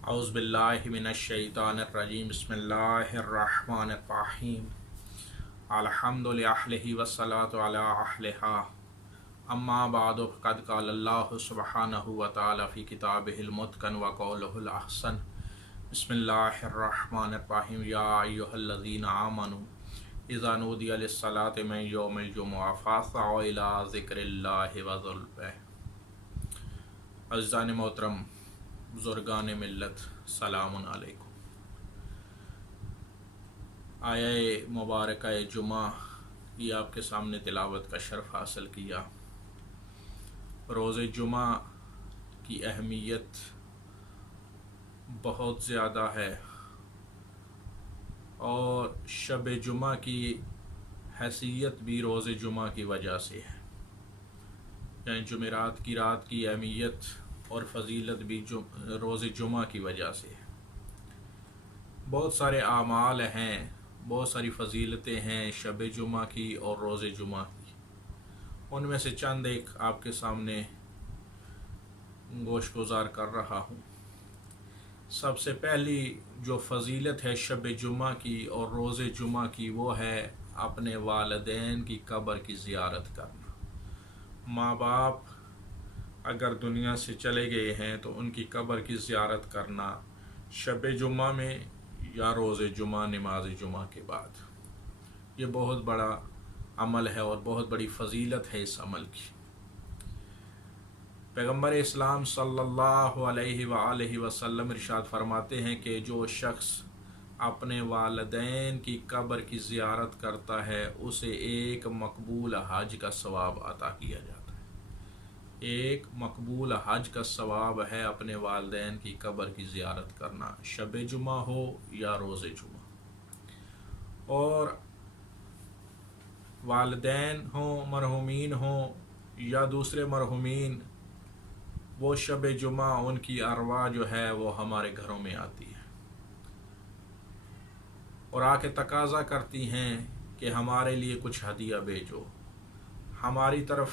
औज़ु बिल्लाहि मिनश्शैतानिर्रजीम बिस्मिल्लाहिर्रहमानिर्रहीम अल्हम्दुलिल्लाहि वस्सलातु अला अहलिहा अम्मा बादु फ़क़द क़ालल्लाहु सुब्हानहु व तआला फ़ी किताबिहिल मुत्क़न व क़ौलुहुल अहसन बिस्मिल्लाहिर्रहमानिर्रहीम या अय्युहल्लज़ीना आमनू इज़ा नूदिया लिस्सलाति मिन यौमिल जुमुअह फ़स्अऊ इला ज़िक्रिल्लाहि व ज़ुल बैह। अज़ीज़ान मोहतरम, बुज़ुर्गान मिल्लत, सलामुन अलैकुम। आये मुबारक जुमा ये आपके सामने तिलावत का शर्फ हासिल किया। रोज़े जुमा की अहमियत बहुत ज़्यादा है और शब जुमा की हैसियत भी रोज़े जुमा की वजह से है। यानी जुमेरात की रात की अहमियत और फजीलत भी रोज़े जुमा की वजह से है। बहुत सारे आमाल हैं, बहुत सारी फजीलतें हैं शब जुमा की और रोज़े जुमा की। उनमें से चंद एक आपके सामने गोशगुजार कर रहा हूँ। सबसे पहली जो फजीलत है शब जुमा की और रोज़े जुमा की वो है अपने वालिदैन की कब्र की ज़ियारत करना। माँ बाप अगर दुनिया से चले गए हैं तो उनकी कब्र की ज़ियारत करना शब जुमा में या रोज़े जुमा नमाज जुमा के बाद, ये बहुत बड़ा अमल है और बहुत बड़ी फजीलत है इस अमल की। पैगम्बर इस्लाम सल्लल्लाहु अलैहि वसल्लम इरशाद फरमाते हैं कि जो शख्स अपने वालिदैन की कब्र की ज़ियारत करता है उसे एक मकबूल हज का सवाब अता किया जाता है। एक मकबूल हज का सवाब है अपने वालिदैन की कब्र की ज़ियारत करना, शब जुमा हो या रोज़े जुमा। और वालिदैन हों, मरहुमीन हों या दूसरे मरहुमीन, वो शब जुमा उनकी अरवाह जो है वो हमारे घरों में आती है और आके तकाज़ा करती हैं कि हमारे लिए कुछ हदिया भेजो, हमारी तरफ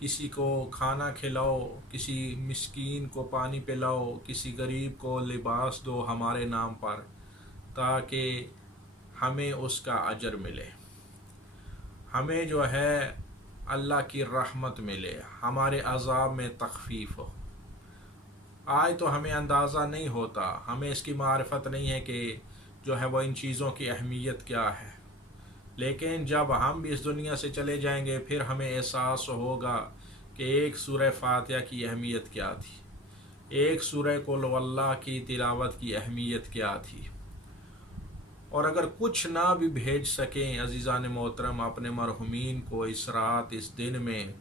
किसी को खाना खिलाओ, किसी मिस्कीन को पानी पिलाओ, किसी गरीब को लिबास दो हमारे नाम पर, ताकि हमें उसका अजर मिले, हमें जो है अल्लाह की रहमत मिले, हमारे अज़ाब में तख़फ़ीफ़ हो। आज तो हमें अंदाज़ा नहीं होता, हमें इसकी मारिफत नहीं है कि जो है वह इन चीज़ों की अहमियत क्या है, लेकिन जब हम भी इस दुनिया से चले जाएंगे फिर हमें एहसास होगा कि एक सूरह फातिहा की अहमियत क्या थी, एक सूरह कुल वल्लाह की तिलावत की अहमियत क्या थी। और अगर कुछ ना भी भेज सकें अज़ीज़ान मोहतरम अपने मरहुमीन को इस रात इस दिन में,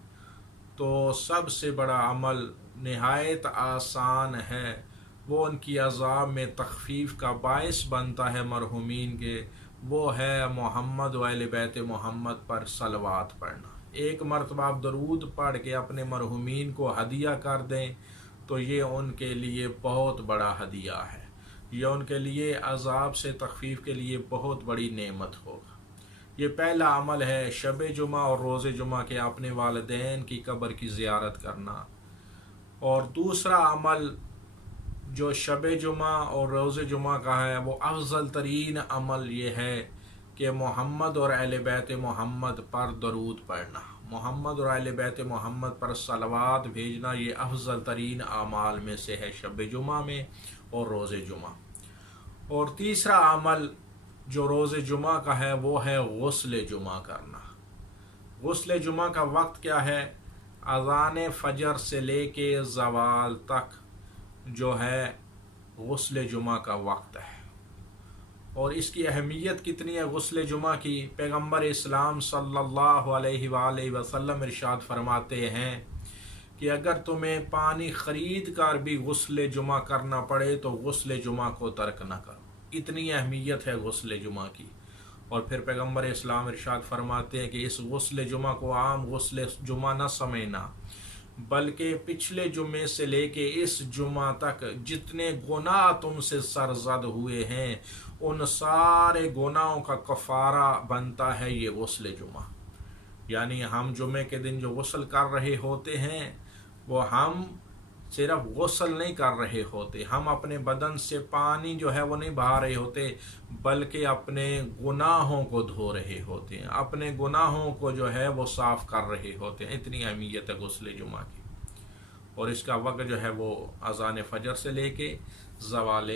तो सबसे बड़ा अमल निहायत आसान है, वो उनकी अज़ाब में तख़फ़ीफ़ का बाइस बनता है मरहुमीन के, वो है मोहम्मद व अहले बैत मोहम्मद पर सलवात पढ़ना। एक मरतबा आप दरूद पढ़ के अपने मरहुमीन को हदिया कर दें तो ये उनके लिए बहुत बड़ा हदिया है, ये उनके लिए अज़ाब से तख़फ़ीफ़ के लिए बहुत बड़ी नेमत होगा। ये पहला अमल है शब जुमा और रोज़े जुमा के अपने वालिदैन की कब्र की ज़ियारत करना। और दूसरा अमल जो शब जुमा और रोज़े जुमा का है वो अफ़ज़ल तरीन अमल ये है कि मोहम्मद और अहले बैत मोहम्मद पर दरूद पढ़ना, मोहम्मद और अहले बैत मोहम्मद पर सलवात भेजना, ये अफ़ज़ल तरीन अमाल में से है शब जुमा में और रोज़े जुमा। और तीसरा अमल जो रोज़े जुमा का है वो है गुस्ल जुमा करना। गुस्ल जुमा का वक्त क्या है? अज़ान फ़जर से लेके ज़वाल तक जो है गुस्ल जुमा का वक्त है। और इसकी अहमियत कितनी है गुस्ल जुमा की? पैगम्बर इस्लाम सल्लल्लाहु अलैहि वसल्लम इरशाद फरमाते हैं कि अगर तुम्हें पानी ख़रीद कर भी गुस्ल जुमा करना पड़े तो गुस्ल जुमा को तर्क न करो। इतनी अहमियत है गुस्ल जुमा की। और फिर पैगम्बर इस्लाम इरशाद फरमाते हैं कि इस गुस्ल जुमा को आम गुस्ल जुमा न समझना, बल्कि पिछले जुमे से लेके इस जुमा तक जितने गुनाह तुमसे सरजद हुए हैं उन सारे गुनाहों का कफ़ारा बनता है ये गुस्ल जुमा। यानी हम जुमे के दिन जो गुस्ल कर रहे होते हैं वो हम صرف غسل نہیں کر رہے ہوتے، ہم اپنے بدن سے پانی جو ہے وہ نہیں بہا رہے ہوتے، بلکہ اپنے گناہوں کو دھو رہے ہوتے ہیں، اپنے گناہوں کو جو ہے وہ صاف کر رہے ہوتے ہیں۔ اتنی اہمیت ہے غسل جمعہ کی، اور اس کا وقت جو ہے وہ اذان فجر سے لے کے زوال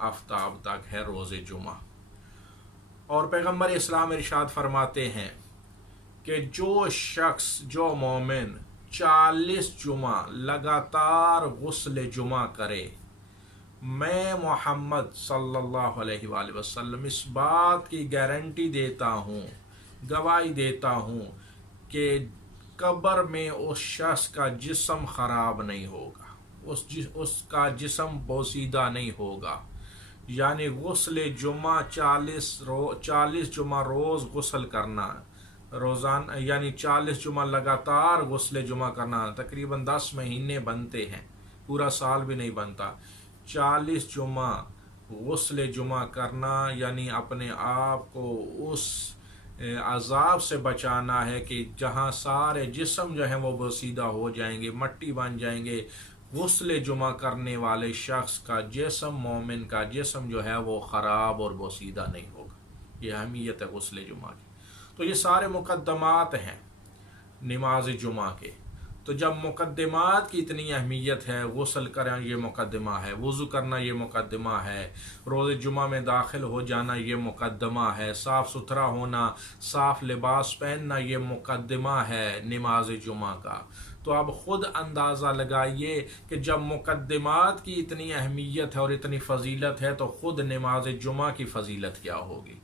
آفتاب تک ہے روز جمعہ۔ اور پیغمبر اسلام ارشاد فرماتے ہیں کہ جو شخص، جو مومن 40 جمعہ لگاتار غسل جمعہ کرے، میں محمد صلی اللہ علیہ وآلہ وسلم اس بات کی گارنٹی دیتا ہوں، گواہی دیتا ہوں کہ قبر میں اس شخص کا جسم خراب نہیں ہوگا، اس کا جسم بوسیدہ نہیں ہوگا۔ یعنی غسل جمعہ 40 جمعہ روز غسل کرنا، روزانہ یعنی 40 جمعہ لگاتار غسل جمعہ کرنا، تقریباً 10 مہینے بنتے ہیں، پورا سال بھی نہیں بنتا۔ 40 جمعہ غسل جمعہ کرنا یعنی اپنے آپ کو اس عذاب سے بچانا ہے کہ جہاں سارے جسم جو ہیں وہ بوسیدہ ہو جائیں گے، مٹی بن جائیں گے۔ غسل جمعہ کرنے والے شخص کا جسم، مومن کا جسم جو ہے وہ خراب اور بوسیدہ نہیں ہوگا۔ یہ اہمیت ہے غسل جمعہ کی۔ تو یہ سارے مقدمات ہیں نماز جمعہ کے۔ تو جب مقدمات کی اتنی اہمیت ہے، غسل کرنا یہ مقدمہ ہے، وضو کرنا یہ مقدمہ ہے، روز جمعہ میں داخل ہو جانا یہ مقدمہ ہے، صاف ستھرا ہونا، صاف لباس پہننا یہ مقدمہ ہے نماز جمعہ کا، تو اب خود اندازہ لگائیے کہ جب مقدمات کی اتنی اہمیت ہے اور اتنی فضیلت ہے تو خود نماز جمعہ کی فضیلت کیا ہوگی،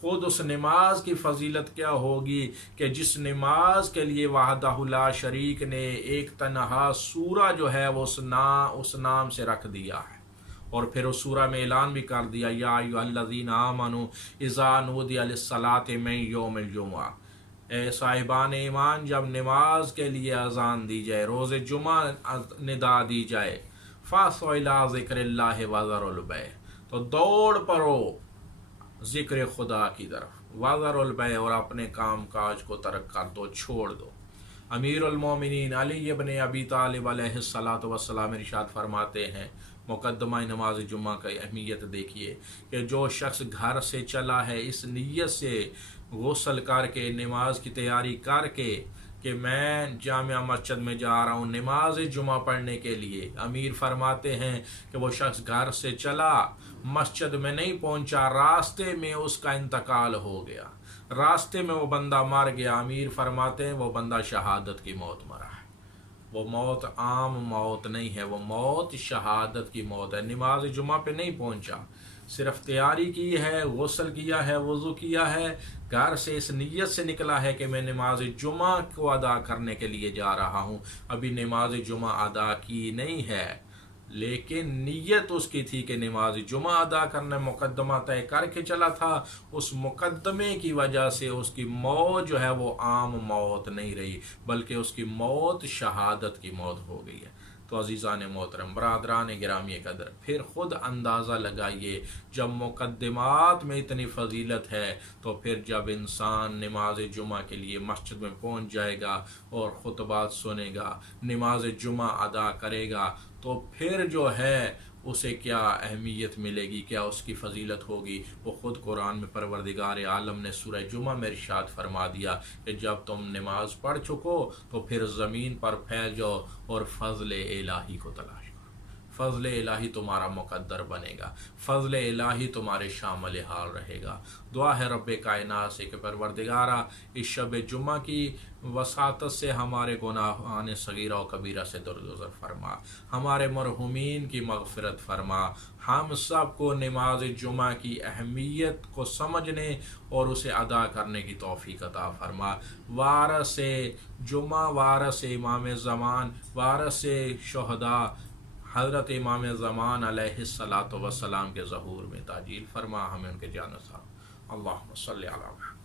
خود اس نماز کی فضیلت کیا ہوگی کہ جس نماز کے لیے وحدہ لا شریک نے ایک تنہا سورہ جو ہے وہ اس نام سے رکھ دیا ہے، اور پھر اس سورہ میں اعلان بھی کر دیا یا ایھا الذین آمنوا اذا نودی للصلاۃ من یوم الجمعہ، اے صاحبان ایمان جب نماز کے لیے اذان دی جائے، روز جمعہ ندا دی جائے، فاسعوا الی ذکر اللہ وذروا البیع، تو دوڑ پڑو ذکر خدا کی طرف، وذروا البیع، اور اپنے کام کاج کو ترک کر دو، چھوڑ دو۔ امیر المومنین علی ابن ابی طالب علیہ الصلاۃ والسلام ارشاد فرماتے ہیں، مقدمہ نماز جمعہ کی اہمیت دیکھیے کہ جو شخص گھر سے چلا ہے اس نیت سے غسل کر کے، نماز کی تیاری کر کے کہ میں جامع مسجد میں جا رہا ہوں نماز جمعہ پڑھنے کے لیے، امیر فرماتے ہیں کہ وہ شخص گھر سے چلا، مسجد میں نہیں پہنچا، راستے میں اس کا انتقال ہو گیا، راستے میں وہ بندہ مر گیا، امیر فرماتے ہیں وہ بندہ شہادت کی موت مرا ہے۔ وہ موت عام موت نہیں ہے، وہ موت شہادت کی موت ہے۔ نماز جمعہ پہ نہیں پہنچا، صرف تیاری کی ہے، غسل کیا ہے، وضو کیا ہے، گھر سے اس نیت سے نکلا ہے کہ میں نماز جمعہ کو ادا کرنے کے لیے جا رہا ہوں، ابھی نماز جمعہ ادا کی نہیں ہے، لیکن نیت اس کی تھی کہ نماز جمعہ ادا کرنا، مقدمہ طے کر کے چلا تھا، اس مقدمے کی وجہ سے اس کی موت جو ہے وہ عام موت نہیں رہی، بلکہ اس کی موت شہادت کی موت ہو گئی ہے۔ تو عزیزان محترم، برادران گرامی قدر، پھر خود اندازہ لگائیے جب مقدمات میں اتنی فضیلت ہے تو پھر جب انسان نماز جمعہ کے لیے مسجد میں پہنچ جائے گا اور خطبات سنے گا، نماز جمعہ ادا کرے گا، تو پھر جو ہے اسے کیا اہمیت ملے گی، کیا اس کی فضیلت ہوگی۔ وہ خود قرآن میں پروردگار عالم نے سورہ جمعہ میں ارشاد فرما دیا کہ جب تم نماز پڑھ چکو تو پھر زمین پر پھیل جاؤ اور فضل الہی کو تلاش کرو، فضل الہی تمہارا مقدر بنے گا، فضل الہی تمہارے شامل حال رہے گا۔ دعا ہے رب کائنات سے کہ پروردگارا اس شب جمعہ کی وساطت سے ہمارے گناہان صغیرہ و کبیرہ سے درگزر فرما، ہمارے مرحومین کی مغفرت فرما، ہم سب کو نماز جمعہ کی اہمیت کو سمجھنے اور اسے ادا کرنے کی توفیق عطا فرما۔ وارث جمعہ، وارث امام زمان، وارث شہداء حضرت امام زمان علیہ الصلاۃ والسلام کے ظہور میں تعجیل فرما، ہمیں ان کے جان نثار۔ اللہم صلی علی محمد۔